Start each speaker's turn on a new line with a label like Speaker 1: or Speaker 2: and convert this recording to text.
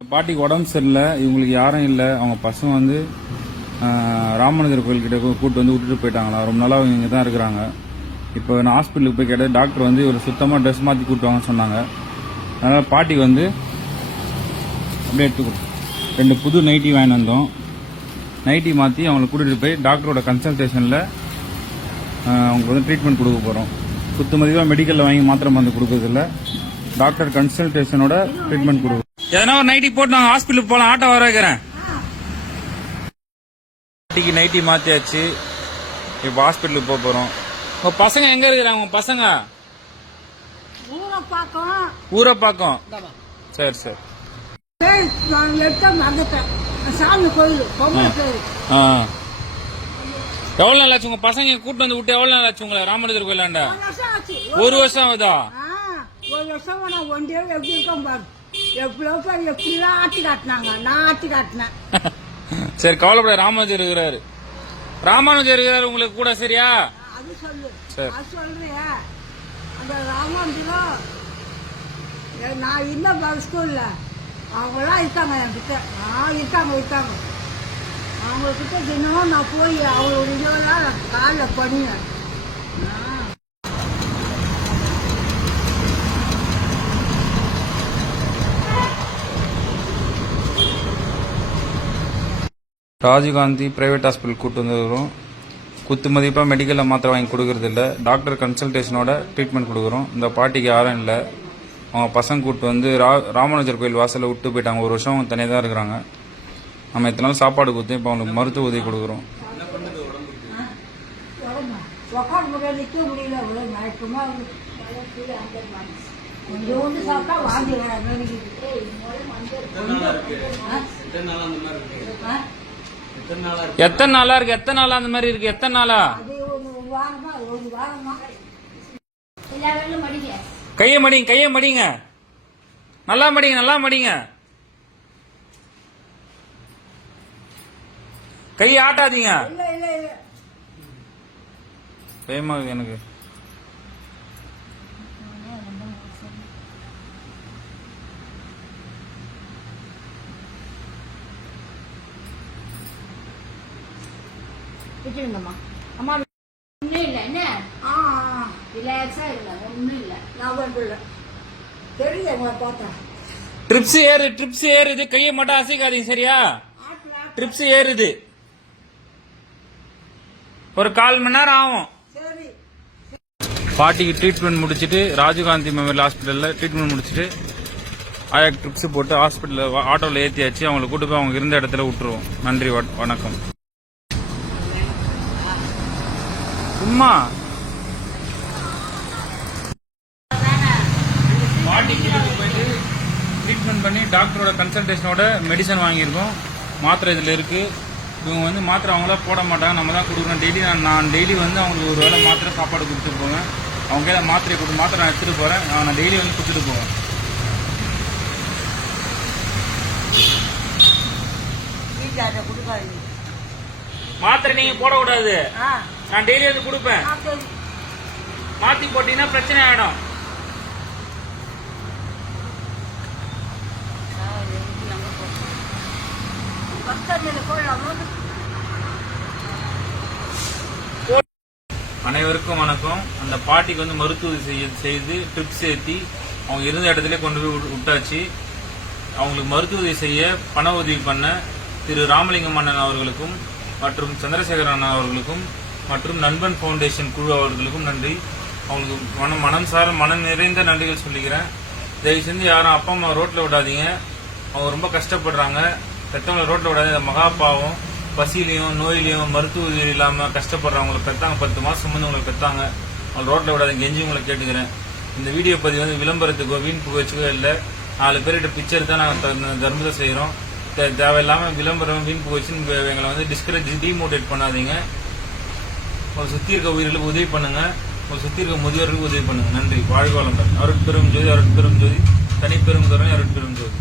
Speaker 1: பாட்டிக்கு உடம்பு சரியில்லை இவங்களுக்கு யாரும் இல்லை. அவங்க பசங்க வந்து ஆஹ், கோயில்கிட்ட கூப்பிட்டு வந்து விட்டுட்டு போயிட்டாங்களா? ரொம்ப நாளாக அவங்க இங்கே தான் இருக்கிறாங்க. இப்போ நான் ஹாஸ்பிட்டலுக்கு போய் கேட்டால் டாக்டர் வந்து இவர் சுத்தமாக ட்ரெஸ் மாற்றி கூப்பிட்டுவாங்கன்னு சொன்னாங்க. அதனால் பாட்டிக்கு வந்து அப்படியே எடுத்து கொடு. ரெண்டு புது நைட்டி வாங்கி வந்தோம். நைட்டி மாற்றி அவங்களை கூட்டிகிட்டு போய் டாக்டரோட கன்சல்டேஷனில் அவங்களுக்கு வந்து ட்ரீட்மெண்ட் கொடுக்க போகிறோம் குத்து மதிப்பாக மெடிக்கலில் வாங்கி மாத்திரை மருந்து கொடுக்கறதில்ல. டாக்டர் கன்சல்டேஷனோட ட்ரீட்மெண்ட் கொடுக்கும் எதனா ஒரு நைட்டி போட்டு நான் ஹாஸ்பிட்டலுக்கு போகலாம் ஆட்டோ வர வைக்கிறேன். நைட்டிக்கு நைட்டி மாற்றியாச்சு இப்போ ஹாஸ்பிட்டலுக்கு போக போகிறோம் உங்க பசங்க எங்க இருக்கிறாங்க? உங்க பசங்க?
Speaker 2: ஊரை பார்க்கும்.
Speaker 1: ஊரை பக்கம் சரி சரி.
Speaker 2: பேர் நான் எடுத்த மறந்துட்டேன். சாமி கோயில் பொம்பளை பேர்
Speaker 1: ஆ. எவ்வளோ நாள் ஆச்சு உங்க பசங்க? கூட்டு வந்து விட்டு எவ்வளோ நாள் ஆச்சு உங்களை? ராமநாதர் கோயிலாண்ட?
Speaker 2: ஒரு வருஷம் ஆச்சு.
Speaker 1: ஒரு வருஷம் ஆகுதா?
Speaker 2: ஆ, ஒரு வருஷம் எவ்வளோ பேர் எப்படிலாம் ஆட்டி காட்டினாங்க? நான் ஆட்டி காட்டினேன்.
Speaker 1: சரி கவலைப்பட ராமானுஜர் இருக்கிறாரு. ராமானுஜர் இருக்கிறாரு உங்களுக்கு கூட சரியா?
Speaker 2: அது சொல்லு.
Speaker 1: சரி.
Speaker 2: அது சொல்றியா அந்த ராமாந்திரம் ஏ, நான் இல்லை பாரு ஸ்கூல்ல அவங்களாம் இருக்காங்க என்கிட்ட. ஆ இருக்காங்க இருக்காங்க. அவங்கக்கிட்ட தினமும் நான் போய் அவங்களோட இதெல்லாம் நான் காலில் ஆ
Speaker 1: ராஜீவ்காந்தி பிரைவேட் ஹாஸ்பிட்டல் கூட்டு வந்துருக்கிறோம் குத்து மதிப்பாக மெடிக்கலில் மாத்திரை வாங்கி கொடுக்கறது டாக்டர் கன்சல்டேஷனோட ட்ரீட்மெண்ட் கொடுக்குறோம். இந்த பாட்டிக்கு யாரும் இல்லை. அவங்க பசங்க கூட்டு வந்து ரா ராமானுஜர் கோயில் வாசலில் விட்டு போயிட்டாங்க. ஒரு வருஷம் அவங்க தனியாக தான் இருக்கிறாங்க. நம்ம இத்தனை நாள் சாப்பாடு கொடுத்து இப்போ அவங்களுக்கு மருத்துவ உதவி கொடுக்குறோம்.
Speaker 2: சாப்பிட்டா
Speaker 1: எத்தனை நாளா இருக்கு? எத்தனை நாளா அந்த மாதிரி இருக்கு? எத்தனை நாளா?
Speaker 2: அது ஒரு வாரமா ஒரு வாரமா.
Speaker 1: கையை மடிங்க கையை மடிங்க. நல்லா மடிங்க நல்லா மடிங்க. கையை ஆட்டாதீங்க.
Speaker 2: இல்ல இல்ல இல்ல.
Speaker 1: பயமா இருக்கு எனக்கு.
Speaker 2: விட்டுருங்கம்மா அம்மா
Speaker 3: ஒண்ணும் இல்ல என்ன?
Speaker 2: ஆ ஆ,
Speaker 3: ரிலாக்ஸா இல்ல ஒண்ணும் இல்ல
Speaker 2: நான் வரல தெரியுது உங்களை பார்த்தா?
Speaker 1: ட்ரிப்ஸ் ஏறு ட்ரிப்ஸ் ஏறுது. கையை மட்டும் அசைக்காதீங்க சரியா. ட்ரிப்ஸ் ஏறுது. ஒரு கால் மணி நேரம் ஆகும். பாட்டிக்கு ட்ரீட்மெண்ட் முடிச்சிட்டு ராஜீவ்காந்தி மெமோரியல் ஹாஸ்பிட்டலில் ட்ரீட்மெண்ட் முடிச்சிட்டு ஆயாக்கு ட்ரிப்ஸ் போட்டு ஹாஸ்பிட்டலில் ஆட்டோவில் ஏற்றியாச்சு அவங்களை கூட்டு போய் அவங்க இருந்த இடத்துல விட்டுருவோம். நன்றி வ- வணக்கம். சும்மா. ட்ரீட்மெண்ட் பண்ணி டாக்டரோட கன்சல்டேஷனோட மெடிசன் வாங்கியிருக்கோம். மாத்திரை இதில் இருக்கு. இவங்க வந்து மாத்திரை அவங்களா போட மாட்டாங்க. நம்ம தான் கொடுக்கணும். டெய்லி நான் நான் டெய்லி வந்து அவங்களுக்கு ஒரு வேளை மாத்திரை சாப்பாடு கொடுத்துட்டு போவேன். அவங்க கையில மாத்திரை கொடு மாத்திரை நான் எடுத்துட்டு போறேன். நான் டெய்லி வந்து கொடுத்துட்டு போவேன். மாத்திரை நீங்க போடக்கூடாது.
Speaker 2: ஆ.
Speaker 1: நான் டெய்லி வந்து கொடுப்பேன். மாத்தி போட்டீங்கன்னா பிரச்சனை ஆயிடும்.
Speaker 2: போடலாமா
Speaker 1: அனைவருக்கும் வணக்கம். அந்த பாட்டிக்கு வந்து மருத்துவ செய்ய செய்து ட்ரிப்ஸ் ஏற்றி அவங்க இருந்த இடத்துல கொண்டு போய் விட்டு- விட்டாச்சு. அவங்களுக்கு மருத்துவ உதவி செய்ய பண உதவி பண்ண திரு ராமலிங்கம் அண்ணன் அவர்களுக்கும் மற்றும் சந்திரசேகர் அண்ணா அவர்களுக்கும் மற்றும் நண்பன் ஃபவுண்டேஷன் குழு அவர்களுக்கும் நன்றி. அவங்களுக்கு மனம் மனம் சார மனம் நிறைந்த நன்றிகள் சொல்லிக்கிறேன். தயவு செஞ்சு யாரும் அப்பா அம்மா ரோட்டில் விடாதீங்க. அவங்க ரொம்ப கஷ்டப்படுறாங்க. பெற்றவங்களை ரோட்டில் விடாதீங்க. இந்த மகா பாவம் பசியிலையும் நோயிலையும் மருத்துவ உதவி கஷ்டப்படுறவங்களை பெற்றாங்க பத்து மாதம் வந்து உங்களை பெத்தாங்க. அவங்க ரோட்டில் விடாதீங்க. கெஞ்சி உங்களை கேட்டுக்கிறேன். இந்த வீடியோ பதிவு வந்து விளம்பரத்துக்கோ வீண் புகழ்ச்சிக்கோ இல்லை. நாலு பேர்கிட்ட பிக்சர் தான் நாங்கள் தர்மத்தை செய்கிறோம் தேவையில்லாமல் விளம்பரம் வீண் புகழ்ச்சின்னு எங்களை வந்து டிஸ்கரேஜ் டிமோட்டிவேட் பண்ணாதீங்க. உங்களை சுத்தி இருக்க உயிர்களுக்கு உதவி பண்ணுங்க. உங்களை சுத்தி இருக்க முதியோர்களுக்கு உதவி பண்ணுங்க. நன்றி. வாழ்க வளங்கள் அருட்பெரும் ஜோதி அருட்பெரும் ஜோதி. தனிப்பெரும் கருணை அருட்பெரும் ஜோதி.